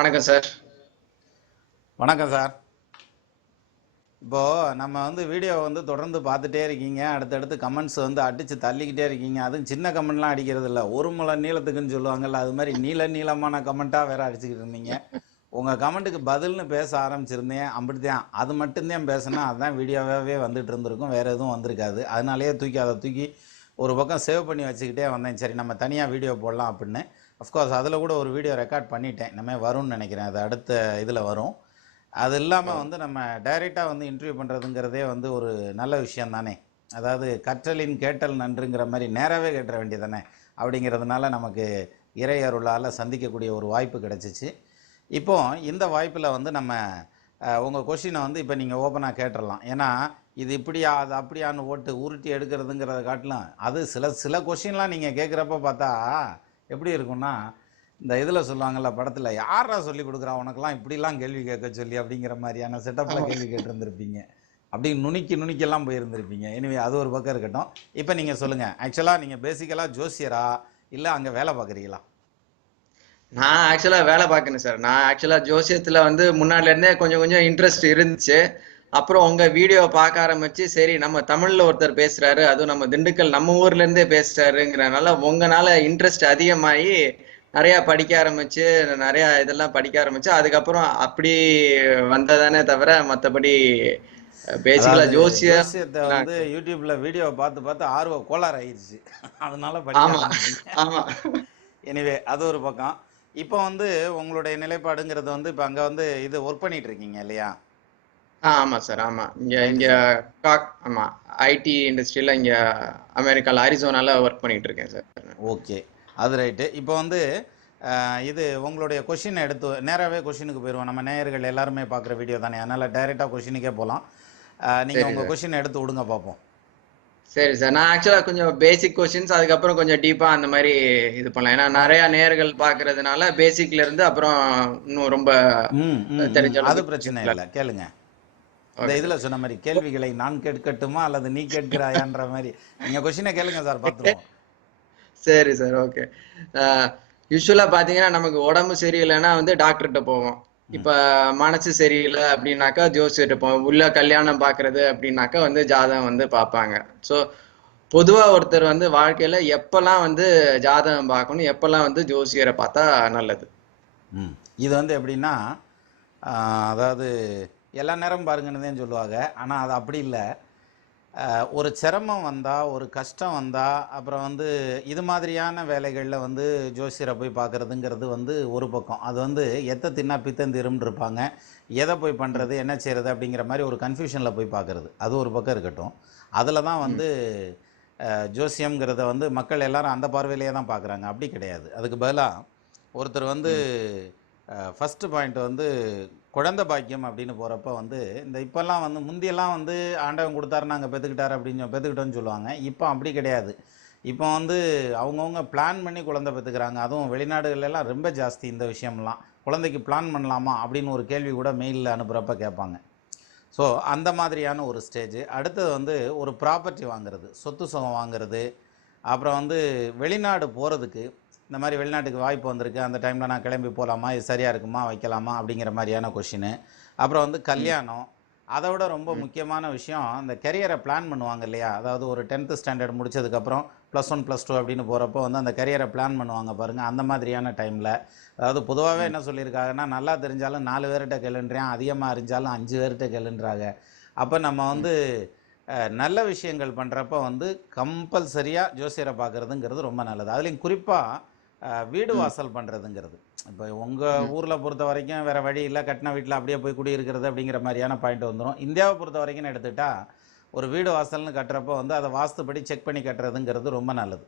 வணக்கம் சார். வணக்கம் சார். இப்போ நம்ம வீடியோ தொடர்ந்து பார்த்துட்டே இருக்கீங்க. அடுத்தடுத்து கமெண்ட்ஸ் அடிச்சு தள்ளிக்கிட்டே இருக்கீங்க. அதுவும் சின்ன கமெண்ட்லாம் அடிக்கிறது இல்லை, ஒரு முளை நீளத்துக்குன்னு சொல்லுவாங்கல்ல, அது மாதிரி நீளமான கமெண்ட்டாக வேற அடிச்சுக்கிட்டு இருந்தீங்க. உங்கள் கமெண்ட்டுக்கு பதில்னு பேச ஆரம்பிச்சிருந்தேன், அப்படித்தான். அது மட்டும்தான் பேசினா அதுதான் வீடியோவாகவே வந்துட்டு இருந்திருக்கும், வேறு எதுவும் வந்திருக்காது. அதனாலேயே அதை தூக்கி ஒரு பக்கம் சேவ் பண்ணி வச்சுக்கிட்டே வந்தேன். சரி, நம்ம தனியாக வீடியோ போடலாம் அப்படின்னு. அஃப்கோர்ஸ் அதில் கூட ஒரு வீடியோ ரெக்கார்ட் பண்ணிட்டேன், இனிமேல் வரும்னு நினைக்கிறேன். அது அடுத்த இதில் வரும். அது இல்லாமல் நம்ம டைரெக்டாக இன்டர்வியூ பண்ணுறதுங்கிறதே ஒரு நல்ல விஷயம் தானே. அதாவது கற்றலின் கேட்டல் நன்றுங்கிற மாதிரி நேராகவே கேட்டுற வேண்டியதானே. அப்படிங்கிறதுனால நமக்கு இறை அருளால் சந்திக்கக்கூடிய ஒரு வாய்ப்பு கிடச்சிச்சு. இப்போ இந்த வாய்ப்பில் நம்ம உங்கள் கொஷினை இப்போ நீங்கள் ஓப்பனாக கேட்டுடலாம். ஏன்னா இது இப்படியா அது அப்படியான்னு ஓட்டு உருட்டி எடுக்கிறதுங்கிறத காட்டிலும் அது சில கொஷின்லாம் நீங்கள் கேட்குறப்ப பார்த்தா எப்படி இருக்குன்னா, இந்த இதில் சொல்லுவாங்கள்ல படத்தில், யாரா சொல்லி கொடுக்குறா உனக்கெல்லாம் இப்படிலாம் கேள்வி கேட்க சொல்லி அப்படிங்கிற மாதிரியான செட்டப்பில் கேள்வி கேட்டிருந்துருப்பீங்க. அப்படி நுணுக்கியெல்லாம் போயிருந்திருப்பீங்க. எனவே அது ஒரு பக்கம் இருக்கட்டும். இப்போ நீங்கள் சொல்லுங்கள், ஆக்சுவலாக நீங்கள் பேசிக்கலாக ஜோசியரா இல்லை அங்கே வேலை பார்க்குறீங்களா? நான் ஆக்சுவலா வேலை பார்க்கணும் சார். நான் ஆக்சுவலா ஜோசியத்துல முன்னாடில இருந்தே கொஞ்சம் கொஞ்சம் இன்ட்ரெஸ்ட் இருந்துச்சு. அப்புறம் உங்க வீடியோ பார்க்க ஆரம்பிச்சு, சரி நம்ம தமிழ்ல ஒருத்தர் பேசுறாரு, அதுவும் நம்ம திண்டுக்கல் நம்ம ஊர்ல இருந்தே பேசுறாருங்கிறனால உங்களால இன்ட்ரெஸ்ட் அதிகமாகி நிறைய படிக்க ஆரம்பிச்சு, நிறைய இதெல்லாம் படிக்க ஆரம்பிச்சு. அதுக்கப்புறம் அப்படி வந்ததானே தவிர மற்றபடி பேசிக்கலா அதாவது ஜோசியம். ஜோசியத்தை யூடியூப்ல வீடியோவை பார்த்து பார்த்து ஆர்வ கோளாறு ஆயிடுச்சு, அதனால படிக்க ஆமா ஆரம்பிச்சிங்க. ஆமா. எனிவே அது ஒரு பக்கம். இப்போ உங்களுடைய நிலைப்பாடுங்கிறது இப்போ அங்கே இது ஒர்க் பண்ணிட்டு இருக்கீங்க இல்லையா? ஆமா சார். ஆமா. இங்க ரைட்டு இங்க சார். ஆமா. ஐடி இண்டஸ்ட்ரியில இங்க அமெரிக்கால அரிசோனால ஒர்க் பண்ணிட்டு இருக்கேன் சார். ஓகே, அது ரைட்டு. இப்போ இது உங்களுடைய கொஷினை எடுத்து நேராகவே கொஷினுக்கு போயிடுவோம். நம்ம நேயர்கள் எல்லாருமே பார்க்குற வீடியோ தானே, அதனால் டைரெக்டாக கொஷினுக்கே போகலாம். நீங்கள் சரி உங்கள் சார். கொஷினை எடுத்து விடுங்க பார்ப்போம். சரி சார். நான் ஆக்சுவலா கொஞ்சம் பேசிக் கொஸ்டின்ஸ், அதுக்கப்புறம் கொஞ்சம் டீப்பா அந்த மாதிரி இது பண்ணலாம். ஏன்னா நிறைய நேயர்கள் பார்க்கறதுனால பேசிக்ல இருந்து அப்புறம் இன்னும் ரொம்ப ம் ம் ம் தெரிஞ்ச அது அளவுக்கு பிரச்சனை விஷயத்துல. இல்லை, கேளுங்க. இந்த ஓகே இதில் சார். சொன்ன மாதிரி கேள்விகளை நான் கேட்கட்டுமா அல்லது நீ கேட்கிறாயான்ற மாதிரி நீங்கள் கொஷினை கேளுங்க சார், பார்த்துருவோம். சரி சார். ஓகே. யூஸ்வலா பாத்தீங்கன்னா நமக்கு உடம்பு சரியில்லைன்னா டாக்டர்கிட்ட போவோம். ம் இப்ப மனசு சரியில்லை அப்படின்னாக்கா ஜோசியர்கிட்ட போவோம். உள்ள கல்யாணம் பாக்குறது அப்படின்னாக்கா ஜாதகம் பார்ப்பாங்க. ஸோ பொதுவா ஒருத்தர் வாழ்க்கையில எப்பெல்லாம் ஜாதகம் பார்க்கணும், எப்பெல்லாம் ஜோசியரை பார்த்தா நல்லது? ம் இது எப்படின்னா, அதாவது எல்லா நேரம் பாருங்கன்னு தான் சொல்லுவாங்க, ஆனால் அது அப்படி இல்லை. ஒரு சிரமம் வந்தால், ஒரு கஷ்டம் வந்தால், அப்புறம் இது மாதிரியான வேலைகளில் ஜோசியரை போய் பார்க்குறதுங்கிறது ஒரு பக்கம். அது எத்தை தின்னா பித்தம் தீரும்னு இருப்பாங்க, எதை போய் ம், பண்ணுறது என்ன செய்கிறது அப்படிங்கிற மாதிரி ஒரு கன்ஃபியூஷனில் போய் பார்க்குறது, அது ஒரு பக்கம் இருக்கட்டும். அதில் தான் ம், ஜோசியம்ங்கிறத மக்கள் எல்லாரும் அந்த பார்வையிலேயே தான் பார்க்குறாங்க. அப்படி கிடையாது. அதுக்கு பதிலாக ஒருத்தர் ம், ஃபஸ்ட்டு பாயிண்ட் குழந்தை பாக்கியம் அப்படின்னு போகிறப்ப இந்த இப்போல்லாம் முந்தியெல்லாம் ஆண்டவன் கொடுத்தாரு நாங்கள் பெற்றுக்கிட்டாரு அப்படின்னு பெற்றுக்கிட்டோன்னு சொல்லுவாங்க. இப்போ அப்படி கிடையாது. இப்போ அவங்கவுங்க பிளான் பண்ணி குழந்தை பெற்றுக்கிறாங்க. அதுவும் வெளிநாடுகள்லாம் ரொம்ப ஜாஸ்தி இந்த விஷயம்லாம். குழந்தைக்கு பிளான் பண்ணலாமா அப்படின்னு ஒரு கேள்வி கூட மெயிலில் அனுப்புகிறப்ப கேட்பாங்க. ஸோ அந்த மாதிரியான ஒரு ஸ்டேஜ். அடுத்தது ஒரு ப்ராப்பர்ட்டி வாங்குறது, சொத்து சுகம் வாங்குறது. அப்புறம் வெளிநாடு போகிறதுக்கு, இந்த மாதிரி வெளிநாட்டுக்கு வாய்ப்பு வந்திருக்கு, அந்த டைமில் நான் கிளம்பி போகலாமா, இது சரியாக இருக்குமா, வைக்கலாமா அப்படிங்கிற மாதிரியான கொஷினு. அப்புறம் ம், கல்யாணம். அதை விட ரொம்ப ம், முக்கியமான விஷயம், இந்த கெரியரை பிளான் பண்ணுவாங்க இல்லையா? அதாவது ஒரு 10th ஸ்டாண்டர்ட் முடிச்சதுக்கப்புறம் +1 +2 அப்படின்னு போகிறப்போ அந்த கெரியரை பிளான் பண்ணுவாங்க பாருங்கள், அந்த மாதிரியான டைமில். அதாவது பொதுவாகவே ம், என்ன சொல்லியிருக்காங்கன்னா, நல்லா தெரிஞ்சாலும் 4 பேர்கிட்ட கேளுன்றான், அதிகமாக அறிஞ்சாலும் 5 பேர்கிட்ட கேளுன்றாங்க. அப்போ நம்ம ம், நல்ல விஷயங்கள் பண்ணுறப்ப கம்பல்சரியாக ஜோசியரை பார்க்குறதுங்கிறது ரொம்ப நல்லது. அதுலேயும் குறிப்பாக வீடு ம், வாசல் பண்ணுறதுங்கிறது. இப்போ உங்கள் ம், ஊரில் பொறுத்த வரைக்கும் வேறு வழி இல்லை, கட்டின வீட்டில் அப்படியே போய் குடியிருக்கிறது அப்படிங்கிற மாதிரியான பாயிண்ட் வந்துடும். இந்தியாவை பொறுத்த வரைக்கும் எடுத்துக்கிட்டால், ஒரு வீடு வாசல்னு கட்டுறப்போ அதை வாஸ்துப்படி செக் பண்ணி கட்டுறதுங்கிறது ரொம்ப நல்லது.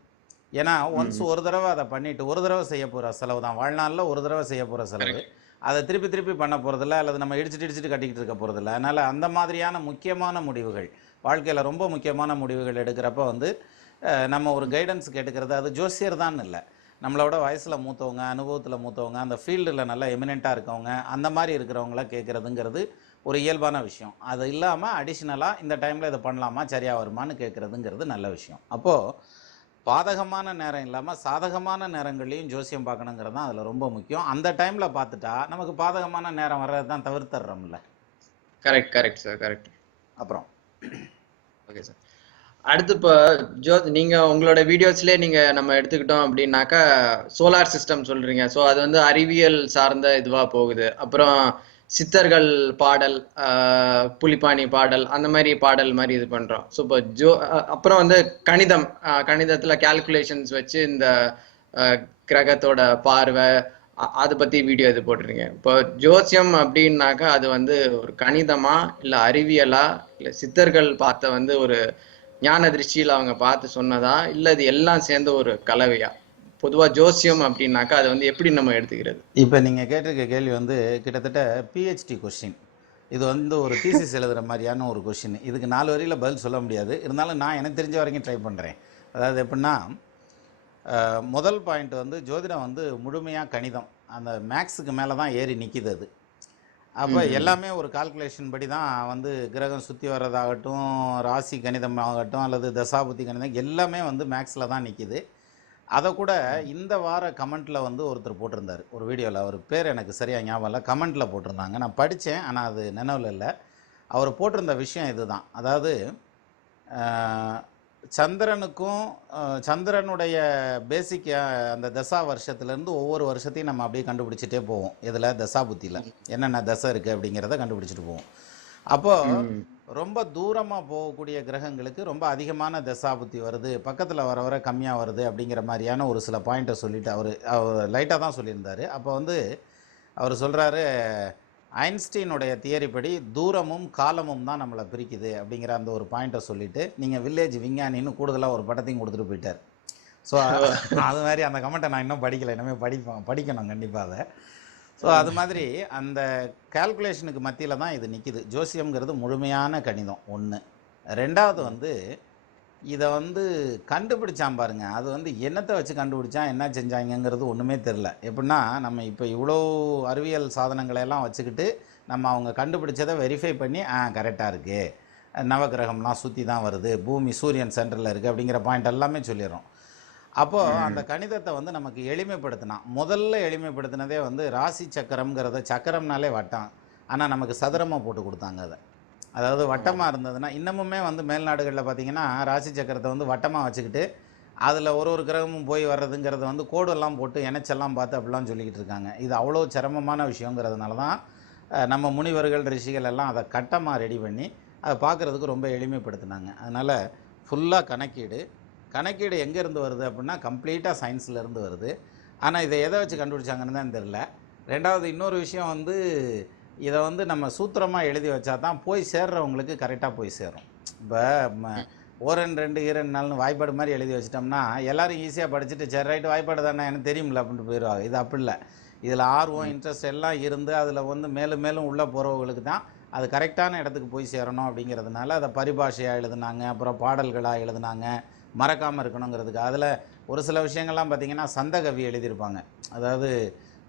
ஏன்னா ஒன்ஸ் ம். ஒரு தடவை அதை பண்ணிவிட்டு, ஒரு தடவை செய்ய போகிற செலவு தான், வாழ்நாளில் ஒரு தடவை செய்ய போகிற செலவு. கரெக்ட். அதை திருப்பி திருப்பி பண்ண போகிறதில்ல, அல்லது நம்ம இடிச்சிட்டு இடிச்சிட்டு கட்டிக்கிட்டு இருக்க போகிறதில்ல. அதனால் அந்த மாதிரியான முக்கியமான முடிவுகள், வாழ்க்கையில் ரொம்ப முக்கியமான முடிவுகள் எடுக்கிறப்ப நம்ம ஒரு ம், கைடன்ஸ் கேட்டுக்கிறது, அது ஜோசியர் தான் இல்லை, நம்மளோட வயசில் மூத்தவங்க, அனுபவத்தில் மூத்தவங்க, அந்த ஃபீல்டில் நல்லா எமினெண்ட்டாக இருக்கவங்க, அந்த மாதிரி இருக்கிறவங்கள கேட்குறதுங்கிறது ஒரு இயல்பான விஷயம். அது இல்லாமல் அடிஷ்னலாக இந்த டைமில் இதை பண்ணலாமா, சரியாக வருமானு கேட்குறதுங்கிறது நல்ல விஷயம். அப்போது பாதகமான நேரம் இல்லாமல் சாதகமான நேரங்கள்லையும் ஜோசியம் பார்க்கணுங்கிறது தான் அதில் ரொம்ப முக்கியம். அந்த டைமில் பார்த்துட்டா நமக்கு பாதகமான நேரம் வர்றது தான் தவிர்த்துடுறோம்ல. Correct sir, correct. அப்புறம் ஓகே சார். அடுத்து இப்போ நீங்க உங்களோட வீடியோஸ்லயே நீங்க நம்ம எடுத்துக்கிட்டோம் அப்படின்னாக்கா சோலார் சிஸ்டம் சொல்றீங்க. ஸோ அது வந்து அறிவியல் சார்ந்த இதுவா போகுது. அப்புறம் சித்தர்கள் பாடல், புலிப்பாணி பாடல், அந்த மாதிரி பாடல் மாதிரி இது பண்றோம். ஸோ இப்போ அப்புறம் வந்து கணிதம், கணிதத்துல கால்குலேஷன்ஸ் வச்சு இந்த கிரகத்தோட பார்வை அதை பத்தி வீடியோ இது போட்டுருங்க. இப்போ ஜோசியம் அப்படின்னாக்கா அது வந்து ஒரு கணிதமா இல்ல அறிவியலா இல்ல சித்தர்கள் பார்த்த வந்து ஒரு ஞான திருஷ்டியில அவங்க பார்த்து சொன்னதா இல்ல இது எல்லாம் சேர்ந்த ஒரு கலவையா? பொதுவா ஜோசியம் அப்படின்னாக்கா அதை வந்து எப்படி நம்ம எடுத்துக்கிறது? இப்போ நீங்கள் கேட்டிருக்க கேள்வி வந்து கிட்டத்தட்ட பிஹெச்டி கொஸ்டின். இது வந்து ஒரு தீசிஸ் எழுதுகிற மாதிரியான ஒரு கொஸ்டின். இதுக்கு 4 வரியில் பதில் சொல்ல முடியாது. இருந்தாலும் நான் எனக்கு தெரிஞ்ச வரைக்கும் ட்ரை பண்ணுறேன். அதாவது எப்படின்னா, முதல் பாயிண்ட் வந்து ஜோதிடம் வந்து முழுமையாக கணிதம். அந்த மேக்ஸுக்கு மேலே தான் ஏறி நிற்கிது அது. அப்போ எல்லாமே ஒரு கால்குலேஷன் படி தான் வந்து கிரகம் சுற்றி வர்றதாகட்டும், ராசி கணிதம் ஆகட்டும், அல்லது தசாபுத்தி கணிதம் எல்லாமே வந்து மேக்ஸில் தான் நிற்கிது. அதை கூட இந்த வார கமெண்ட்டில் வந்து ஒருத்தர் போட்டிருந்தார் ஒரு வீடியோவில். அவர் பேர் எனக்கு சரியாக ஞாபகம் இல்லை. கமெண்ட்டில் போட்டிருந்தாங்க, நான் படித்தேன், ஆனால் அது நினைவில் இல்லை. அவர் போட்டிருந்த விஷயம் இதுதான். அதாவது சந்திரனுக்கும் சந்திரனுடைய பேசிக் அந்த தசா வருஷத்துலேருந்து ஒவ்வொரு வருஷத்தையும் நம்ம அப்படியே கண்டுபிடிச்சிட்டே போவோம். இதில் தசாபுத்தியில் என்னென்ன தசை இருக்குது அப்படிங்கிறத கண்டுபிடிச்சிட்டு போவோம். அப்போது ரொம்ப தூரமாக போகக்கூடிய கிரகங்களுக்கு ரொம்ப அதிகமான தசாபுத்தி வருது, பக்கத்தில் வர வர கம்மியாக வருது அப்படிங்கிற மாதிரியான ஒரு சில பாயிண்ட்டை சொல்லிவிட்டு அவர் லைட்டாக தான் சொல்லியிருந்தார். அப்போ வந்து அவர் சொல்கிறாரு, ஐன்ஸ்டீனுடைய தியரி படி தூரமும் காலமும் தான் நம்மளை பிரிக்குது அப்படிங்கிற அந்த ஒரு பாயிண்ட்டை சொல்லிவிட்டு நீங்கள் வில்லேஜ் விஞ்ஞானின்னு கூடுதலாக ஒரு படத்தையும் கொடுத்துட்டு போயிட்டார். ஸோ அது மாதிரி அந்த கமெண்ட்டை நான் இன்னும் படிக்கலை, இனிமேல் படிக்கணும் கண்டிப்பாக அதை. ஸோ அது மாதிரி அந்த கால்குலேஷனுக்கு மத்தியில் தான் இது நிற்கிது. ஜோசியம்ங்கிறது முழுமையான கணிதம் ஒன்று. ரெண்டாவது வந்து இதை வந்து கண்டுபிடிச்சான் பாருங்க, அது வந்து என்னத்தை வச்சு கண்டுபிடிச்சான், என்ன செஞ்சாங்கங்கிறது ஒன்றுமே தெரில. எப்படின்னா, நம்ம இப்போ இவ்வளோ அறிவியல் சாதனங்களையெல்லாம் வச்சுக்கிட்டு நம்ம அவங்க கண்டுபிடிச்சதை வெரிஃபை பண்ணி கரெக்டாக இருக்குது, நவகிரகம்லாம் சுற்றி தான் வருது, பூமி சூரியன் சென்டரில் இருக்குது அப்படிங்கிற பாயிண்ட் எல்லாமே சொல்லிடுறோம். அப்போது அந்த கணிதத்தை வந்து நமக்கு எளிமைப்படுத்தினான். முதல்ல எளிமைப்படுத்தினதே வந்து ராசி சக்கரம்ங்கிறத, சக்கரம்னாலே வட்டம், ஆனால் நமக்கு சதுரமாக போட்டு கொடுத்தாங்க அதை. அதாவது வட்டமாக இருந்ததுன்னா, இன்னமுமே வந்து மேல்நாடுகளில் பார்த்திங்கன்னா ராசி சக்கரத்தை வந்து வட்டமாக வச்சுக்கிட்டு அதில் ஒரு கிரகமும் போய் வர்றதுங்கிறத வந்து கோடெல்லாம் போட்டு இணைச்செல்லாம் பார்த்து அப்படிலாம் சொல்லிக்கிட்டு இருக்காங்க. இது அவ்வளோ சிரமமான விஷயங்கிறதுனால தான் நம்ம முனிவர்கள் ரிஷிகள் எல்லாம் அதை கட்டமாக ரெடி பண்ணி அதை பார்க்குறதுக்கு ரொம்ப எளிமைப்படுத்தினாங்க. அதனால் ஃபுல்லாக கணக்கீடு எங்கேருந்து வருது அப்படின்னா கம்ப்ளீட்டாக சயின்ஸ்லேருந்து வருது. ஆனால் இதை எதை வச்சு கண்டுபிடிச்சாங்கன்னு தான் தெரில. ரெண்டாவது இன்னொரு விஷயம் வந்து, இதை வந்து நம்ம சூத்திரமாக எழுதி வச்சா தான் போய் சேர்றவங்களுக்கு கரெக்டாக போய் சேரும். இப்போ ஓரன் 2 2 4 வாய்ப்பாடு மாதிரி எழுதி வச்சிட்டோம்னா எல்லோரும் ஈஸியாக படிச்சுட்டு சரி ரைட்டு வாய்ப்பாடு தானே எனக்கு தெரியுமில்ல அப்படின்ட்டு போயிடுவாங்க. இது அப்படி இல்லை. இதில் ஆர்வம் இன்ட்ரெஸ்ட் எல்லாம் இருந்து அதில் வந்து மேலும் மேலும் உள்ளே போகிறவங்களுக்கு தான் அது கரெக்டான இடத்துக்கு போய் சேரணும். அப்படிங்கிறதுனால அதை பரிபாஷையாக எழுதுனாங்க, அப்புறம் பாடல்களாக எழுதுனாங்க, மறக்காமல் இருக்கணுங்கிறதுக்கு. அதில் ஒரு சில விஷயங்கள்லாம் பார்த்திங்கன்னா சந்தகவி எழுதியிருப்பாங்க, அதாவது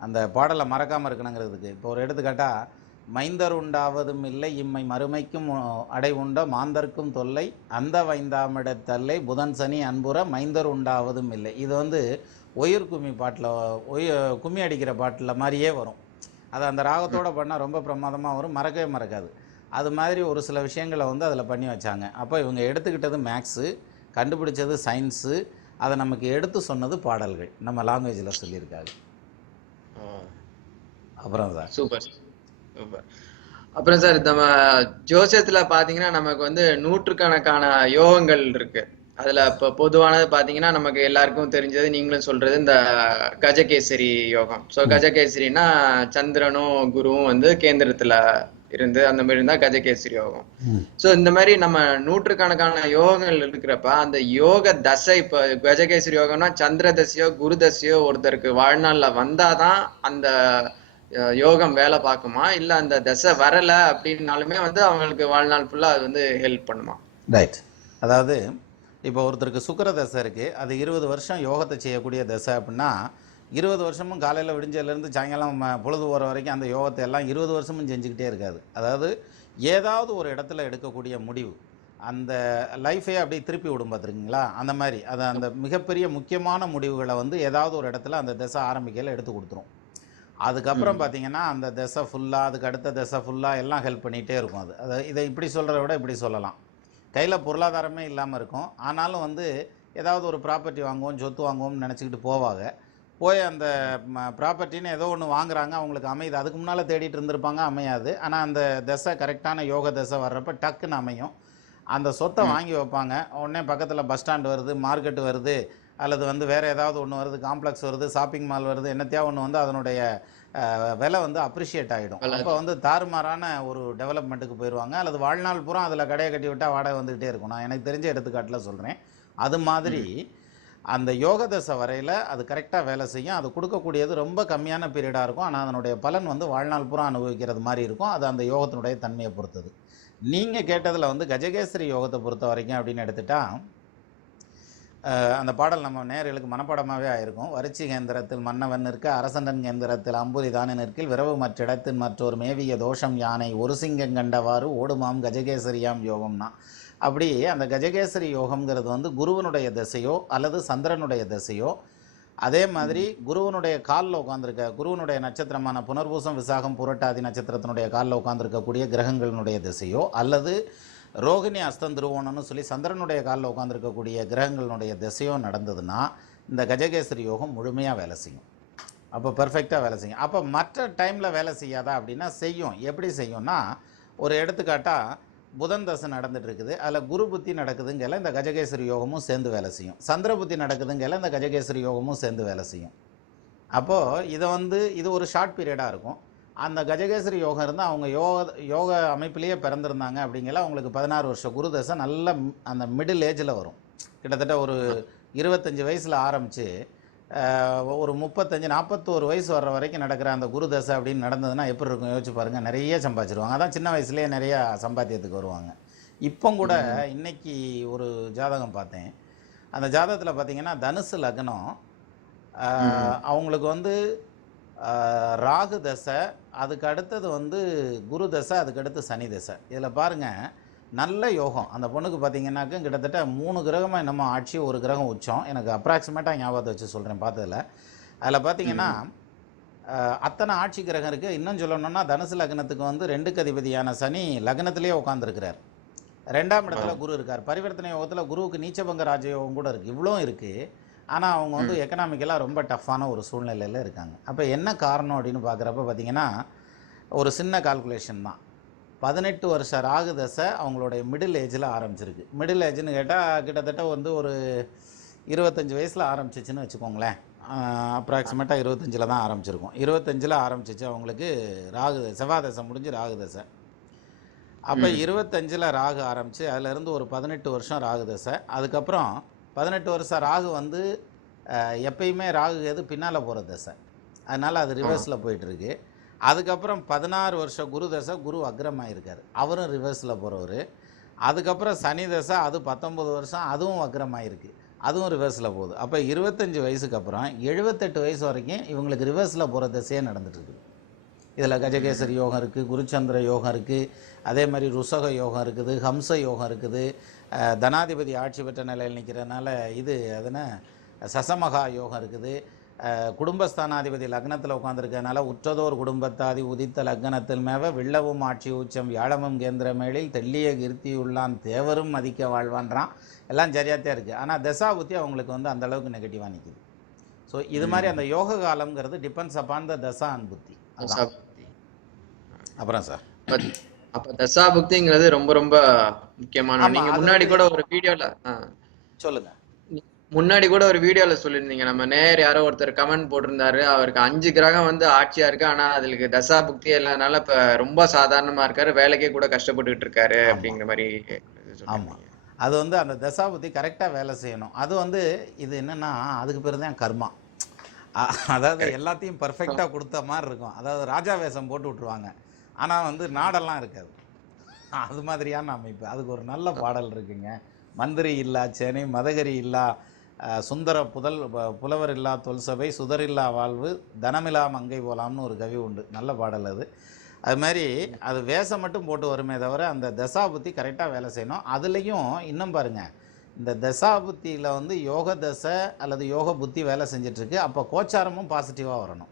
அந்த பாடலை மறக்காமல் இருக்கணுங்கிறதுக்கு. இப்போ ஒரு எடுத்துக்காட்டால், மைந்தர் உண்டாவதும் இல்லை இம்மை மறுமைக்கும் அடை உண்ட மாந்தர்க்கும் தொல்லை அந்த வைந்தாமிடத்தல்லை புதன் சனி அன்புற மைந்தர் உண்டாவதும் இல்லை. இது வந்து ஒயிர் கும்மி பாட்டில் கும்மி அடிக்கிற பாட்டில் மாதிரியே வரும். அது அந்த ராகத்தோடு பண்ணால் ரொம்ப பிரமாதமாக வரும், மறக்கவே மறக்காது. அது மாதிரி ஒரு சில விஷயங்களை வந்து அதில் பண்ணி வச்சாங்க. அப்போ இவங்க எடுத்துக்கிட்டது மேக்ஸு, கண்டுபிடிச்சது சயின்ஸு, அதை நமக்கு எடுத்து சொன்னது பாடல்கள், நம்ம லாங்குவேஜில் சொல்லியிருக்காங்க. அப்புறம் சார் சூப்பர் சூப்பர். அப்புறம் சார், நம்ம ஜோசியத்துல பாத்தீங்கன்னா நமக்கு வந்து நூற்றுக்கணக்கான யோகங்கள் இருக்கு. அதுல இப்ப பொதுவானது பாத்தீங்கன்னா நமக்கு எல்லாருக்கும் தெரிஞ்சது, நீங்களும் சொல்றது, இந்த கஜகேசரி யோகம். ஸோ கஜகேசரினா சந்திரனும் குருவும் வந்து கேந்திரத்துல இருந்து அந்த மாதிரி இருந்தா கஜகேசரி யோகம். ஸோ இந்த மாதிரி நம்ம நூற்றுக்கணக்கான யோகங்கள் இருக்கிறப்ப அந்த யோக தசை, இப்போ கஜகேசரி யோகம்னா சந்திர தசையோ குரு தசையோ ஒருத்தருக்கு வாழ்நாள்ல வந்தாதான் அந்த யோகம் வேலை பார்க்குமா, இல்ல அந்த தசை வரல அப்படின்னாலுமே வந்து அவங்களுக்கு வாழ்நாள் ஃபுல்லா அது வந்து ஹெல்ப் பண்ணுமா? ரைட். அதாவது இப்போ ஒருத்தருக்கு சுக்கிர தசை இருக்குது, அது 20 வருஷம் யோகத்தை செய்யக்கூடிய தசை அப்படின்னா 20 வருஷமும் காலையில் விடிஞ்சதுலேருந்து சாயங்காலம் பொழுது போகிற வரைக்கும் அந்த யோகத்தை எல்லாம் 20 வருஷமும் செஞ்சுக்கிட்டே இருக்காது. அதாவது ஏதாவது ஒரு இடத்துல எடுக்கக்கூடிய முடிவு, அந்த லைஃபே அப்படியே திருப்பி விடும் பார்த்துருக்கீங்களா? அந்த மாதிரி அது அந்த மிகப்பெரிய முக்கியமான முடிவுகளை வந்து ஏதாவது ஒரு இடத்துல அந்த திசை ஆரம்பிக்கையில் எடுத்து கொடுத்துரும். அதுக்கப்புறம் ம். பார்த்தீங்கன்னா அந்த திசை ஃபுல்லாக, அதுக்கு அடுத்த திசை ஃபுல்லாக எல்லாம் ஹெல்ப் பண்ணிகிட்டே இருக்கும். அது அதை இதை இப்படி சொல்கிறத விட இப்படி சொல்லலாம். கையில் பொருளாதாரமே இல்லாமல் இருக்கும், ஆனாலும் வந்து ஏதாவது ஒரு ப்ராப்பர்ட்டி வாங்குவோம், சொத்து வாங்குவோம்னு நினச்சிக்கிட்டு போவாங்க. போய் அந்த ப்ராப்பர்ட்டின்னு ஏதோ ஒன்று வாங்குறாங்க, அவங்களுக்கு அமையுது. அதுக்கு முன்னால் தேடிட்டு இருந்திருப்பாங்க, அமையாது. ஆனால் அந்த திசை கரெக்டான யோக திசை வர்றப்ப டக்குன்னு அமையும். அந்த சொத்தை ம். வாங்கி வைப்பாங்க. உடனே பக்கத்தில் பஸ் ஸ்டாண்ட் வருது, மார்க்கெட் வருது, அல்லது வந்து வேறு ஏதாவது ஒன்று வருது, காம்ப்ளெக்ஸ் வருது, ஷாப்பிங் மால் வருது, என்னத்தையா ஒன்று வந்து அதனுடைய விலை வந்து அப்ரிஷியேட் ஆகிடும். அப்போ வளரும். வந்து தாறுமாறான ஒரு டெவலப்மெண்ட்டுக்கு போயிடுவாங்க. அல்லது வாழ்நாள் பூரா அதில் கடையை கட்டி விட்டால் வாடகை வந்துக்கிட்டே இருக்கும். நான் எனக்கு தெரிஞ்ச எடுத்துக்காட்டில் சொல்கிறேன். அது மாதிரி ம். அந்த யோக தசை வரையில் அது கரெக்டாக வேலை செய்யும். அது கொடுக்கக்கூடியது ரொம்ப கம்மியான பீரியடாக இருக்கும். ஆனால் அதனுடைய பலன் வந்து வாழ்நாள் பூரா அனுபவிக்கிறது மாதிரி இருக்கும். அது அந்த யோகத்தினுடைய தன்மையை பொறுத்தது. நீங்கள் கேட்டதில் வந்து கஜகேசரி யோகத்தை பொறுத்த வரைக்கும் அப்படின்னு எடுத்துட்டா, அந்த பாடல் நம்ம நேயர்களுக்கு மனப்பாடமாகவே ஆயிருக்கும். வரிச்சி கேந்திரத்தில் மன்னவன் நிற்க, அரசண்டன் கேந்திரத்தில் அம்புலி தானே நிற்கில், விரவு மற்றிடத்தின் மற்றொரு மேவிய தோஷம் யானை, ஒரு சிங்கம் கண்டவாறு ஓடுமாம் கஜகேசரியாம் யோகம்னா. அப்படி அந்த கஜகேசரி யோகம்ங்கிறது வந்து குருவனுடைய திசையோ அல்லது சந்திரனுடைய திசையோ, அதே மாதிரி குருவனுடைய காலில் உட்காந்துருக்க, குருவனுடைய நட்சத்திரமான புனர்பூசம், விசாகம், புரட்டாதி நட்சத்திரத்தினுடைய காலில் உட்காந்துருக்கக்கூடிய கிரகங்களினுடைய திசையோ, அல்லது ரோகிணி, அஸ்தம், திருவோணம்னு சொல்லி சந்திரனுடைய காலில் உட்காந்துருக்கக்கூடிய கிரகங்களினுடைய திசையோ நடந்ததுன்னா இந்த கஜகேசரி யோகம் முழுமையாக வேலை செய்யும். அப்போ பெர்ஃபெக்டாக வேலை செய்யும். அப்போ மற்ற டைமில் வேலை செய்யாதா அப்படின்னா செய்யும். எப்படி செய்யும்னா, ஒரு எடுத்துக்காட்டாக புதன் தசை நடந்துட்டு இருக்குது, அதில் குரு புத்தி நடக்குதுங்கல இந்த கஜகேசரி யோகமும் சேர்ந்து வேலை செய்யும். சந்திர புத்தி நடக்குதுங்கல இந்த கஜகேசரி யோகமும் சேர்ந்து வேலை செய்யும். அப்போது இதை வந்து இது ஒரு ஷார்ட் பீரியடாக இருக்கும். அந்த கஜகேசரி யோகம் இருந்தால் அவங்க யோக அமைப்பிலேயே பிறந்திருந்தாங்க அப்படிங்கல அவங்களுக்கு 16 வருஷம் குரு தசை நல்ல அந்த மிடில் ஏஜில் வரும். கிட்டத்தட்ட ஒரு 25 வயசில் ஆரம்பித்து ஒரு 35 41 வயசு வர்ற வரைக்கும் நடக்கிற அந்த குரு தசை அப்படின்னு நடந்ததுன்னா எப்படி இருக்கும் யோசிச்சு பாருங்கள். நிறைய சம்பாதிச்சிருவாங்க. அதான் சின்ன வயசுலேயே நிறையா சம்பாத்தியத்துக்கு வருவாங்க. இப்போ கூட இன்னைக்கு ஒரு ஜாதகம் பார்த்தேன். அந்த ஜாதகத்தில் பார்த்தீங்கன்னா தனுசு லக்னம், அவங்களுக்கு வந்து ராகு தசை, அதுக்கு அடுத்தது வந்து குரு தசை, அதுக்கு அடுத்து சனி தசை. இதில் பாருங்கள் நல்ல யோகம். அந்த பொண்ணுக்கு பார்த்தீங்கன்னாக்க கிட்டத்தட்ட 3 கிரகமாக என்னமோ ஆட்சி, ஒரு கிரகம் உச்சம். எனக்கு அப்ராக்சிமேட்டாக ஞாபகத்தை வச்சு சொல்கிறேன் பார்த்ததில். அதில் பார்த்தீங்கன்னா அத்தனை ஆட்சி கிரகம் இருக்குது. இன்னும் சொல்லணும்னா தனுசு லக்னத்துக்கு வந்து 2க்கு அதிபதியான சனி லக்னத்திலேயே உட்காந்துருக்கிறார். 2ஆம் இடத்துல குரு இருக்கார். பரிவர்த்தனை யோகத்தில் குருவுக்கு நீச்சபங்க ராஜயோகம் கூட இருக்குது. இவ்வளோ இருக்குது. ஆனால் அவங்க வந்து எக்கனாமிக்கலாக ரொம்ப டஃப்பான ஒரு சூழ்நிலையில் இருக்காங்க. அப்போ என்ன காரணம் அப்படின்னு பார்க்குறப்ப பார்த்தீங்கன்னா ஒரு சின்ன கால்குலேஷன் தான். 18 வருஷ ராகு தசை அவங்களுடைய மிடில் ஏஜில் ஆரம்பிச்சிருக்கு. மிடில் ஏஜ்னு கேட்டால் கிட்டத்தட்ட வந்து ஒரு 25 வயசில் ஆரம்பிச்சிச்சுன்னு வச்சுக்கோங்களேன். அப்ராக்சிமேட்டாக 25 தான் ஆரம்பிச்சிருக்கும். 25 ஆரம்பிச்சிச்சு அவங்களுக்கு ராகு செவ்வாய் தசை முடிஞ்சு ராகு தசை. அப்போ 25 ராகு ஆரம்பித்து அதிலேருந்து ஒரு 18 வருஷம் ராகு தசை. அதுக்கப்புறம் 18 வருஷம் ராகு வந்து எப்பயுமே ராகு எது பின்னால் போகிற தசை, அதனால் அது ரிவர்ஸில் போயிட்டுருக்கு. அதுக்கப்புறம் 16 வருஷம் குரு தசை, குரு அக்ரமாக இருக்கார், அவரும் ரிவர்ஸில் போகிறவர். அதுக்கப்புறம் சனி தசை, அது 19 வருஷம், அதுவும் அக்ரமாக இருக்குது, அதுவும் ரிவர்ஸில் போகுது. அப்போ 25 வயசுக்கு அப்புறம் 78 வயசு வரைக்கும் இவங்களுக்கு ரிவர்ஸில் போகிற தசையே நடந்துட்டுருக்கு. இதில் கஜகேசரி யோகம் இருக்குது, குருச்சந்திர யோகம் இருக்குது, அதே மாதிரி ருசக யோகம் இருக்குது, ஹம்ச யோகம் இருக்குது, தனாதிபதி ஆட்சி பெற்ற நிலையில் நிற்கிறதுனால இது அதுனா சசமகா யோகம் இருக்குது, குடும்பஸ்தானாதிபதி லக்னத்தில் உட்காந்துருக்கிறதுனால உற்றதோர் குடும்பத்தாதி உதித்த லக்னத்தில் மேவ வில்லவும் ஆட்சி உச்சம் வியாழமும் கேந்திரமேளில் தெல்லிய கீர்த்தியுள்ளான் தேவரும் மதிக்க வாழ்வான்றான். எல்லாம் சரியாகத்தான் இருக்குது. ஆனால் தசாபுத்தி அவங்களுக்கு வந்து அந்தளவுக்கு நெகட்டிவாக நிற்கிது. ஸோ இது மாதிரி அந்த யோக காலம்ங்கிறது டிபெண்ட்ஸ் அப்பான் த தசா அண்ட் புத்தி. அப்புறம் சார் அப்ப தசாபுக்திங்கிறது ரொம்ப ரொம்ப முக்கியமான. நீங்க முன்னாடி கூட ஒரு வீடியோல சொல்லுங்க, முன்னாடி கூட ஒரு வீடியோல சொல்லியிருந்தீங்க, நம்ம நேர் யாரோ ஒருத்தர் கமெண்ட் போட்டிருந்தாரு, அவருக்கு 5 கிரகம் வந்து ஆட்சியா இருக்கு, ஆனா அதுக்கு தசா புக்தி இல்லாதனால இப்ப ரொம்ப சாதாரணமா இருக்காரு, வேலைக்கே கூட கஷ்டப்பட்டுட்டு இருக்காரு அப்படிங்கிற மாதிரி. ஆமா, அது வந்து அந்த தசா புத்தி கரெக்டா வேலை செய்யணும். அது வந்து இது என்னன்னா அதுக்கு பேர் தான் கர்மா. அதாவது எல்லாத்தையும் பர்ஃபெக்டா கொடுத்த மாதிரி இருக்கும். அதாவது ராஜா வேஷம் போட்டு விட்டுருவாங்க, ஆனா வந்து நாடெல்லாம் இருக்காது. அது மாதிரியான அமைப்பு. அதுக்கு ஒரு நல்ல பாடல் இருக்குங்க. மந்திரி இல்லா சேனை மதகரி இல்லா சுந்தர புலவர் இல்லா தொல்சபை சுதரில்லா வாழ்வு தனமிலா மங்கை போலாம்னு ஒரு கவி உண்டு. நல்ல பாடல் அது. அது மாதிரி அது வேஷம் மட்டும் போட்டு வருமே தவிர அந்த தசாபுத்தி கரெக்டாக வேலை செய்யணும். அதுலேயும் இன்னும் பாருங்கள், இந்த தசாபுத்தியில் வந்து யோக தசை அல்லது யோக புத்தி வேலை செஞ்சிட்ருக்கு. அப்போ கோச்சாரமும் பாசிட்டிவாக வரணும்.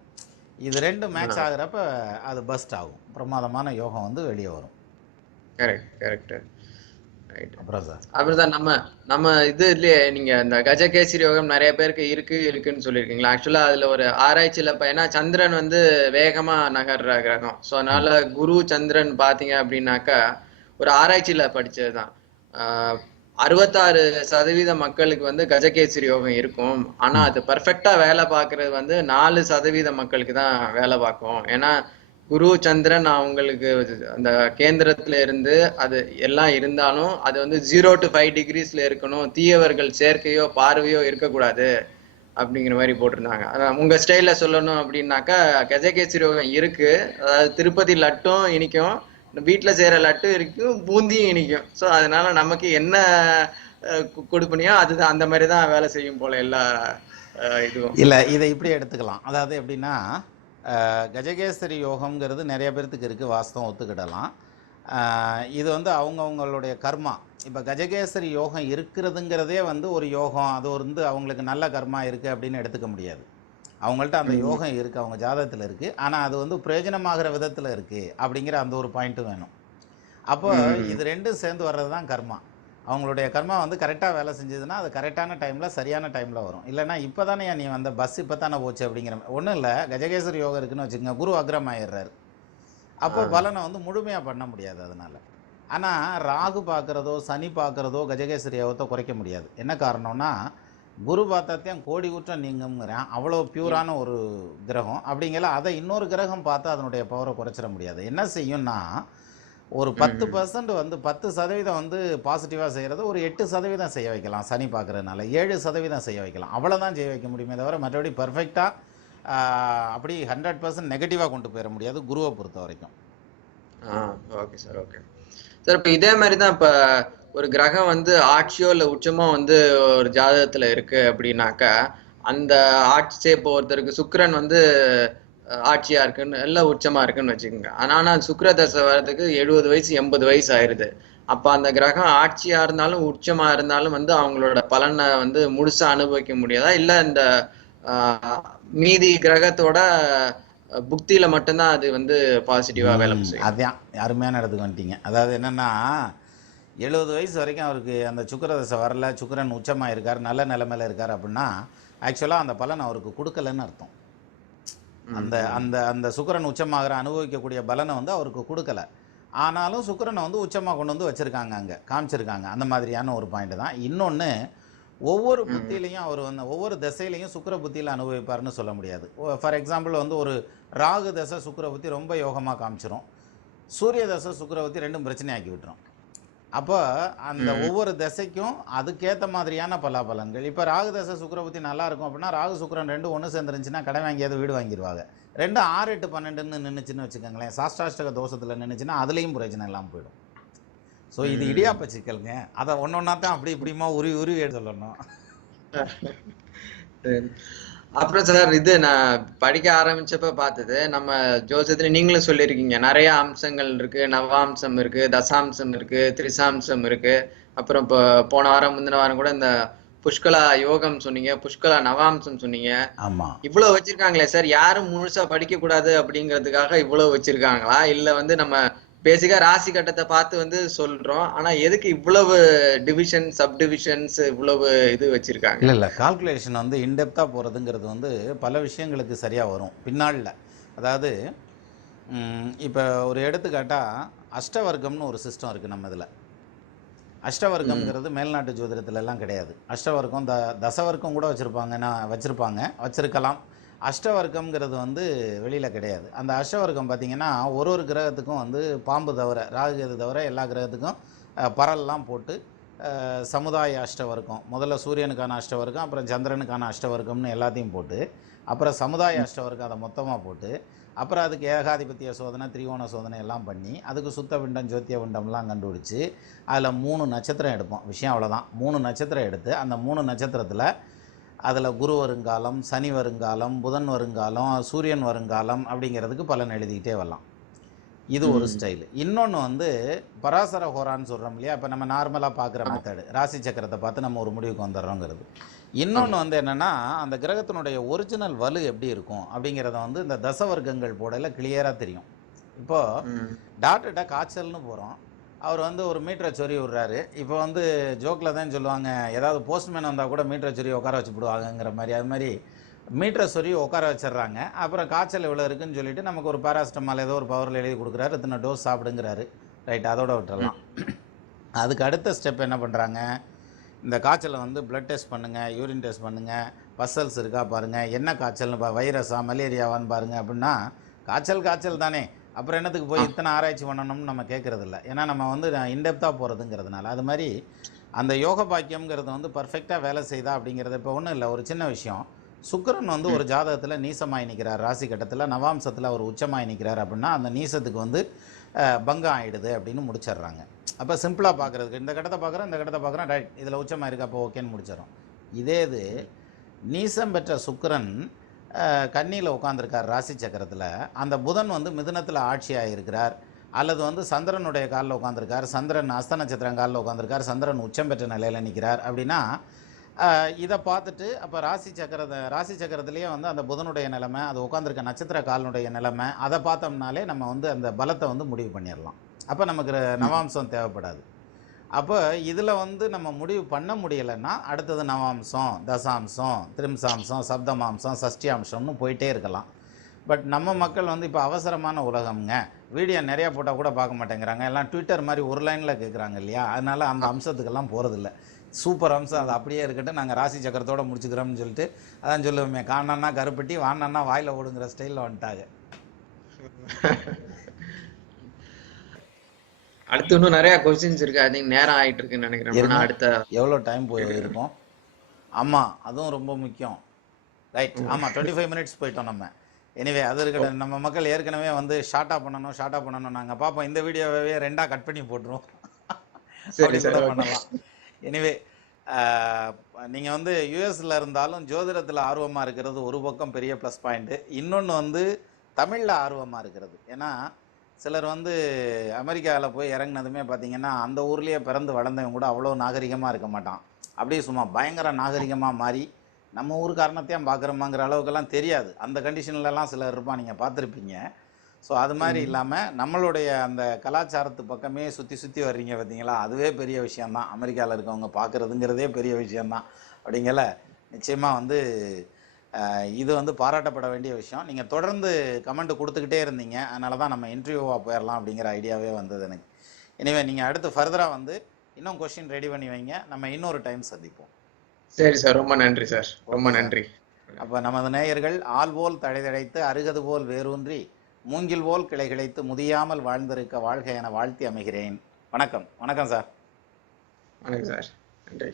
இது ரெண்டும் மேட்ச் ஆகுறப்ப அது பஸ்ட் ஆகும். பிரமாதமான யோகம் வந்து வெளியே வரும். Correct correct. அப்புறம் சார் அப்படிதான் நம்ம இது இல்லையே, நீங்க இந்த கஜகேசரி யோகம் நிறைய பேருக்கு இருக்குன்னு சொல்லியிருக்கீங்களா? ஆக்சுவலா அதுல ஒரு ஆராய்ச்சியில ஏன்னா சந்திரன் வந்து வேகமா நகர்ற கிரகம். ஸோ அதனால குரு சந்திரன் பாத்தீங்க அப்படின்னாக்கா ஒரு ஆராய்ச்சியில படிச்சதுதான். 66% மக்களுக்கு வந்து கஜகேசரி யோகம் இருக்கும். ஆனா அது பர்ஃபெக்டா வேலை பார்க்கறது வந்து 4% மக்களுக்கு தான் வேலை பார்க்கும். ஏன்னா குரு சந்திரன் அவங்களுக்கு அந்த கேந்திரத்துல இருந்து அது எல்லாம் இருந்தாலும் அது வந்து 0 to 5 degreesல இருக்கணும். தீயவர்கள் சேர்க்கையோ பார்வையோ இருக்கக்கூடாது அப்படிங்கிற மாதிரி போட்டிருந்தாங்க. அதான் உங்க ஸ்டைல்ல சொல்லணும் அப்படின்னாக்கா கஜகேசரி யோகம் இருக்கு. அதாவது திருப்பதி லட்டும் இனிக்கும், வீட்டுல செய்யற லட்டு இருக்கும், பூந்தியும் இனிக்கும். ஸோ அதனால நமக்கு என்ன கொடுப்பனியோ அதுதான் அந்த மாதிரி தான் வேலை செய்யும் போல எல்லா இதுவும். இல்லை, இதை இப்படி எடுத்துக்கலாம். அதாவது எப்படின்னா, கஜகேசரி யோகம்ங்கிறது நிறைய பேர்த்துக்கு இருக்குது, வாஸ்தவம் ஒத்துக்கிடலாம். இது வந்து அவங்கவுங்களுடைய கர்மா. இப்போ கஜகேசரி யோகம் இருக்கிறதுங்கிறதே வந்து ஒரு யோகம், அது வந்து அவங்களுக்கு நல்ல கர்மா இருக்குது அப்படின்னு எடுத்துக்க முடியாது. அவங்கள்ட்ட அந்த யோகம் இருக்குது, அவங்க ஜாதகத்தில் இருக்குது. ஆனால் அது வந்து பிரயோஜனமாகிற விதத்தில் இருக்குது அப்படிங்கிற அந்த ஒரு பாயிண்ட்டும் வேணும். அப்போ இது ரெண்டும் சேர்ந்து வர்றது தான் கர்மா. அவங்களுடைய கர்மா வந்து கரெக்டாக வேலை செஞ்சதுன்னா அது கரெக்டான டைமில் சரியான டைமில் வரும். இல்லைனா இப்போ தானே நீ வந்த பஸ் இப்போ தானே போச்சு அப்படிங்கிற ஒன்றும் இல்லை. கஜகேசரி யோகம் இருக்குன்னு வச்சுக்கோங்க, குரு அக்ரம் ஆயிடுறாரு. அப்போ பலனை வந்து முழுமையாக பண்ண முடியாது அதனால். ஆனால் ராகு பார்க்குறதோ சனி பார்க்குறதோ கஜகேசரி யோகத்தை குறைக்க முடியாது. என்ன காரணம்னா, குரு பார்த்தாத்தையும் கோடி குற்றம் நீங்குங்கிறேன். அவ்வளோ பியூரான ஒரு கிரகம். அப்படிங்கிற அதை இன்னொரு கிரகம் பார்த்து அதனுடைய பவரை குறைச்சிட முடியாது. என்ன செய்யும்னா, ஒரு 10% வந்து 10% வந்து பாசிட்டிவாக செய்கிறத ஒரு 8% செய்ய வைக்கலாம். சனி பார்க்குறதுனால 7% செய்ய வைக்கலாம். அவ்வளோதான் செய்ய வைக்க முடியுமே தவிர மற்றபடி பர்ஃபெக்டாக அப்படி 100% நெகட்டிவாக கொண்டு போயிட முடியாது குருவை பொறுத்த வரைக்கும். Okay sir, okay sir. இப்போ இதே மாதிரி தான் இப்போ ஒரு கிரகம் வந்து ஆட்சியோ இல்லை உச்சமோ வந்து ஒரு ஜாதகத்துல இருக்கு அப்படின்னாக்கா, அந்த ஆட்சி இப்போ ஒருத்தருக்கு சுக்கிரன் வந்து ஆட்சியா இருக்குன்னு எல்லாம் உச்சமா இருக்குன்னு வச்சுக்கோங்க. ஆனா சுக்கிர தசை வர்றதுக்கு 70 வயசு 80 வயசு ஆயிருது. அப்ப அந்த கிரகம் ஆட்சியா இருந்தாலும் உச்சமா இருந்தாலும் வந்து அவங்களோட பலனை வந்து முழுசா அனுபவிக்க முடியாதா? இல்ல இந்த மீதி கிரகத்தோட புக்தியில மட்டும்தான் அது வந்து பாசிட்டிவா வேலை செய்யும்? அதான் அருமையான இடத்துக்கு வந்துட்டீங்க. அதாவது என்னன்னா, 70 வயசு வரைக்கும் அவருக்கு அந்த சுக்கிர தசை வரல, சுக்கிரன் உச்சமாக இருக்கார், நல்ல நிலைமையில இருக்கார் அப்படின்னா ஆக்சுவலாக அந்த பலன் அவருக்கு கொடுக்கலன்னு அர்த்தம். அந்த அந்த அந்த சுக்கிரன் உச்சமாகிற அனுபவிக்கக்கூடிய பலனை வந்து அவருக்கு கொடுக்கல. ஆனாலும் சுக்கிரனை வந்து உச்சமாக கொண்டு வந்து வச்சுருக்காங்க, அங்கே காமிச்சிருக்காங்க. அந்த மாதிரியான ஒரு பாயிண்ட் தான். இன்னொன்று, ஒவ்வொரு புத்தியிலையும் அவர் வந்து ஒவ்வொரு திசையிலையும் சுக்கிர புத்தியில் அனுபவிப்பார்னு சொல்ல முடியாது. ஃபார் எக்ஸாம்பிள் வந்து ஒரு ராகு தசை சுக்கிர புத்தி ரொம்ப யோகமாக காமிச்சிரும், சூரிய தசை சுக்கிர புத்தி ரெண்டும் பிரச்சனையாக்கி விட்டுரும். அப்போ அந்த ஒவ்வொரு திசைக்கும் அதுக்கேற்ற மாதிரியான பலாபலன்கள். இப்போ ராகு தசை சுக்கிர புத்தி நல்லா இருக்கும் அப்படின்னா ராகு சுக்கிரன் ரெண்டும் ஒன்று சேர்ந்துருந்துச்சுன்னா கடை வாங்கியாவது வீடு வாங்கிடுவாங்க. ரெண்டும் 6, 8, 12ன்னு நின்றுச்சுன்னு வச்சுக்கோங்களேன், சாஷ்டாஷ்டக தோஷத்தில் நின்றுச்சுன்னா அதுலேயும் பிரயோஜனம் இல்லாமல் போயிடும். ஸோ இது இடியாப்ப சிக்கலுங்க. அதை ஒன்றொன்னா தான் அப்படி இப்படிமா உருவி எடுத்து சொல்லணும். அப்புறம் சார், இது நான் படிக்க ஆரம்பிச்சப்ப பார்த்தது, நம்ம ஜோசியத்துல நீங்களும் சொல்லியிருக்கீங்க, நிறைய அம்சங்கள் இருக்கு. நவாம்சம் இருக்கு, தசாம்சம் இருக்கு, திரிசாம்சம் இருக்கு. அப்புறம் இப்போ போன வாரம் முந்தின வாரம் கூட இந்த புஷ்கலா யோகம் சொன்னீங்க, புஷ்கலா நவாம்சம் சொன்னீங்க. ஆமா, இவ்வளவு வச்சிருக்காங்களே சார், யாரும் முழுசா படிக்க கூடாது அப்படிங்கிறதுக்காக இவ்வளவு வச்சிருக்காங்களா? இல்ல வந்து நம்ம பேசிக்கா ராசி கட்டத்தை பார்த்து வந்து சொல்றோம், ஆனா எதுக்கு இவ்வளவு டிவிஷன், சப் டிவிஷன்ஸ், இவ்வளவு இது வச்சிருக்காங்க? இல்லை கால்குலேஷன் வந்து இன்டெப்த்தாக போகிறதுங்கிறது வந்து பல விஷயங்களுக்கு சரியாக வரும் பின்னாளில். அதாவது இப்போ ஒரு எடுத்துக்காட்டாக அஷ்டவர்க்கம்னு ஒரு சிஸ்டம் இருக்குது நம்ம இதில். அஷ்டவர்க்கம்ங்கிறது மேல்நாட்டு ஜோதிடத்துலலாம் கிடையாது. அஷ்டவர்க்கம் தசவர்க்கம் கூட வச்சுருக்கலாம். அஷ்டவர்க்கம்ங்கிறது வந்து வெளியில் கிடையாது. அந்த அஷ்டவர்க்கம் பார்த்திங்கன்னா ஒரு கிரகத்துக்கும் வந்து பாம்பு தவிர, ராகு கேது தவிர எல்லா கிரகத்துக்கும் பரல்லாம் போட்டு சமுதாய அஷ்டவர்க்கம், முதல்ல சூரியனுக்கான அஷ்டவர்க்கம், அப்புறம் சந்திரனுக்கான அஷ்டவர்க்கம்னு எல்லாத்தையும் போட்டு, அப்புறம் சமுதாய அஷ்டவர்க்கம் அதை மொத்தமாக போட்டு, அப்புறம் அதுக்கு ஏகாதிபத்திய சோதனை, திரிகோண சோதனை எல்லாம் பண்ணி, அதுக்கு சுத்த விண்டம், ஜோத்திய விண்டம்லாம் கண்டுபிடிச்சி அதில் 3 நட்சத்திரம் எடுப்போம். விஷயம் அவ்வளோதான். 3 நட்சத்திரம் எடுத்து அந்த 3 நட்சத்திரத்தில் அதில் குரு வருங்காலம், சனி வருங்காலம், புதன் வருங்காலம், சூரியன் வருங்காலம் அப்படிங்கிறதுக்கு பலன் எழுதிக்கிட்டே வரலாம். இது ஒரு ஸ்டைல். இன்னொன்று வந்து பராசர ஹோரான்னு சொல்கிறோம் இல்லையா? இப்போ நம்ம நார்மலாக பார்க்குற மெத்தடு ராசி சக்கரத்தை பார்த்து நம்ம ஒரு முடிவுக்கு வந்துடுறோங்கிறது. இன்னொன்று வந்து என்னென்னா, அந்த கிரகத்தினுடைய ஒரிஜினல் வலு எப்படி இருக்கும் அப்படிங்கிறத வந்து இந்த தசவர்க்கங்கள் போடையில் கிளியராக தெரியும். இப்போது டாக்டர்கிட்ட காய்ச்சல்னு போகிறோம், அவர் வந்து ஒரு மீட்டரை சொறி விட்றாரு. இப்போ வந்து ஜோக்கில் தான் சொல்லுவாங்க, ஏதாவது போஸ்ட்மேன் வந்தால் கூட மீட்டரை சொறி உட்கார வச்சு விடுவாங்கங்கிற மாதிரி. அது மாதிரி மீட்டரை சொறி உட்கார வச்சிடுறாங்க. அப்புறம் காய்ச்சல் இவ்வளோ இருக்குன்னு சொல்லிட்டு நமக்கு ஒரு பேராசிட்டமால் ஏதோ ஒரு பவரில் எழுதி கொடுக்குறாரு, இத்தனை டோஸ் சாப்பிடுங்கிறாரு. ரைட், அதோட விட்டுறலாம். அதுக்கு அடுத்த ஸ்டெப் என்ன பண்ணுறாங்க, இந்த காய்ச்சலை வந்து பிளட் டெஸ்ட் பண்ணுங்கள், யூரின் டெஸ்ட் பண்ணுங்கள், பசல்ஸ் இருக்கா பாருங்கள், என்ன காய்ச்சல்னு வைரஸா மலேரியாவான்னு பாருங்கள். அப்படின்னா காய்ச்சல் தானே, அப்புறம் என்னத்துக்கு போய் இத்தனை ஆராய்ச்சி பண்ணணும்னு நம்ம கேட்குறதில்ல. ஏன்னா நம்ம வந்து இன்டெப்த்தாக போகிறதுங்கிறதுனால. அது மாதிரி அந்த யோக பாக்கியம்ங்கிறது வந்து பர்ஃபெக்டாக வேலை செய்தா அப்படிங்கிறது இப்போ ஒன்றும் இல்லை. ஒரு சின்ன விஷயம், சுக்கிரன் வந்து ஒரு ஜாதகத்தில் நீசமாய் நிற்கிறார், ராசி கட்டத்தில் நவாம்சத்தில் அவர் உச்சமாய் நிற்கிறார் அப்படின்னா அந்த நீசத்துக்கு வந்து பங்கம் ஆகிடுது அப்படின்னு முடிச்சிடுறாங்க. அப்போ சிம்பிளாக பார்க்குறதுக்கு இந்த கட்டத்தை பார்க்குறோம், ரைட், இதில் உச்சமாக இருக்குது, அப்போ ஓகேன்னு முடிச்சிடறோம். இதே இது நீசம் பெற்ற சுக்கிரன் கன்னியில் உட்காந்துருக்கார் ராசி சக்கரத்தில், அந்த புதன் வந்து மிதுனத்தில் ஆட்சியாக இருக்கிறார், அல்லது வந்து சந்திரனுடைய காலில் உட்காந்துருக்கார், சந்திரன் அஸ்த நட்சத்திரம் காலில் உட்காந்துருக்கார், சந்திரன் உச்சம் பெற்ற நிலையில் நிற்கிறார் அப்படின்னா இதை பார்த்துட்டு அப்போ ராசி சக்கரத்துலேயே வந்து அந்த புதனுடைய நிலைமை, அது உட்காந்துருக்க நட்சத்திர காலனுடைய நிலைமை, அதை பார்த்தோம்னாலே நம்ம வந்து அந்த பலத்தை வந்து முடிவு பண்ணிடலாம். அப்போ நமக்கு நவாம்சம் தேவைப்படாது. அப்போ இதில் வந்து நம்ம முடிவு பண்ண முடியலைன்னா அடுத்தது நவாம்சம், தசாம்சம், திரிம்சாம்சம், சப்தமாம்சம், சஷ்டியாம்சம்னு போயிட்டே இருக்கலாம். பட் நம்ம மக்கள் வந்து இப்போ அவசரமான உலகம்ங்க, வீடியோ நிறையா போட்டால் கூட பார்க்க மாட்டேங்கிறாங்க, எல்லாம் ட்விட்டர் மாதிரி ஒரு லைனில் கேட்குறாங்க இல்லையா? அதனால் அந்த அம்சத்துக்கெல்லாம் போகிறதில்ல. சூப்பர் அம்சம், அது அப்படியே இருக்கட்டும், நாங்கள் ராசி சக்கரத்தோடு முடிச்சுக்கிறோம்னு சொல்லிட்டு அதான் சொல்லுவோமே, காணன்னா கருப்பட்டி வாண்ணா வாயில் ஓடுங்கிற ஸ்டைலில் வந்துட்டாங்க. அடுத்து இன்னும் நிறைய கொஸ்டின்ஸ் இருக்கு, அது நேரம் ஆயிட்டு இருக்குன்னு நினைக்கிறேன். அடுத்த எவ்வளோ டைம் போயிருக்கும்? ஆமாம், அதுவும் ரொம்ப முக்கியம். ரைட், ஆமாம், 25 மினிட்ஸ் போயிட்டோம் நம்ம. எனிவே அது இருக்கட்டும். நம்ம மக்கள் ஏற்கனவே வந்து ஷார்ட்டாக பண்ணணும் நாங்கள் பார்ப்போம். இந்த வீடியோவே 2ஆக கட் பண்ணி போட்டுருவோம், அப்படி கூட பண்ணலாம். எனிவே நீங்கள் வந்து யூஎஸில் இருந்தாலும் ஜோதிடத்தில் ஆர்வமாக இருக்கிறது ஒரு பக்கம் பெரிய ப்ளஸ் பாயிண்ட்டு. இன்னொன்று வந்து தமிழில் ஆர்வமாக இருக்கிறது. ஏன்னா சிலர் வந்து அமெரிக்காவில் போய் இறங்கினதுமே பார்த்திங்கன்னா அந்த ஊர்லேயே பிறந்து வளர்ந்தவங்க கூட அவ்வளோ நாகரிகமாக இருக்க மாட்டான், அப்படியே சும்மா பயங்கர நாகரிகமாக மாறி நம்ம ஊர் காரணத்தையும் பார்க்குறோமாங்கிற அளவுக்கெல்லாம் தெரியாது. அந்த கண்டிஷன்லலாம் சிலர் இருப்பான், நீங்கள் பார்த்துருப்பீங்க. ஸோ அது மாதிரி இல்லாமல் நம்மளுடைய அந்த கலாச்சாரத்து பக்கமே சுற்றி வர்றீங்க பார்த்தீங்களா, அதுவே பெரிய விஷயந்தான். அமெரிக்காவில் இருக்கவங்க பார்க்குறதுங்கிறதே பெரிய விஷயந்தான். அப்படிங்கல நிச்சயமாக வந்து இது வந்து பாராட்டப்பட வேண்டிய விஷயம். நீங்கள் தொடர்ந்து கமெண்ட் கொடுத்துக்கிட்டே இருந்தீங்க, அதனால தான் நம்ம இன்டர்வியூவாக போயிடலாம் அப்படிங்கிற ஐடியாவே வந்தது எனக்கு. எனவே நீங்கள் அடுத்து ஃபர்தராக வந்து இன்னும் கொஸ்டின் ரெடி பண்ணி வைங்க, நம்ம இன்னொரு டைம் சந்திப்போம். சரி சார், ரொம்ப நன்றி சார், ரொம்ப நன்றி. அப்போ நமது நேயர்கள் ஆள் போல் தழைதழைத்து அருகது போல் வேரூன்றி மூங்கில் போல் கிளை கிளைத்து முதியாமல் வாழ்ந்திருக்க வாழ்க என வாழ்த்தி அமைகிறேன். வணக்கம். வணக்கம் சார். வணக்கம் சார், நன்றி.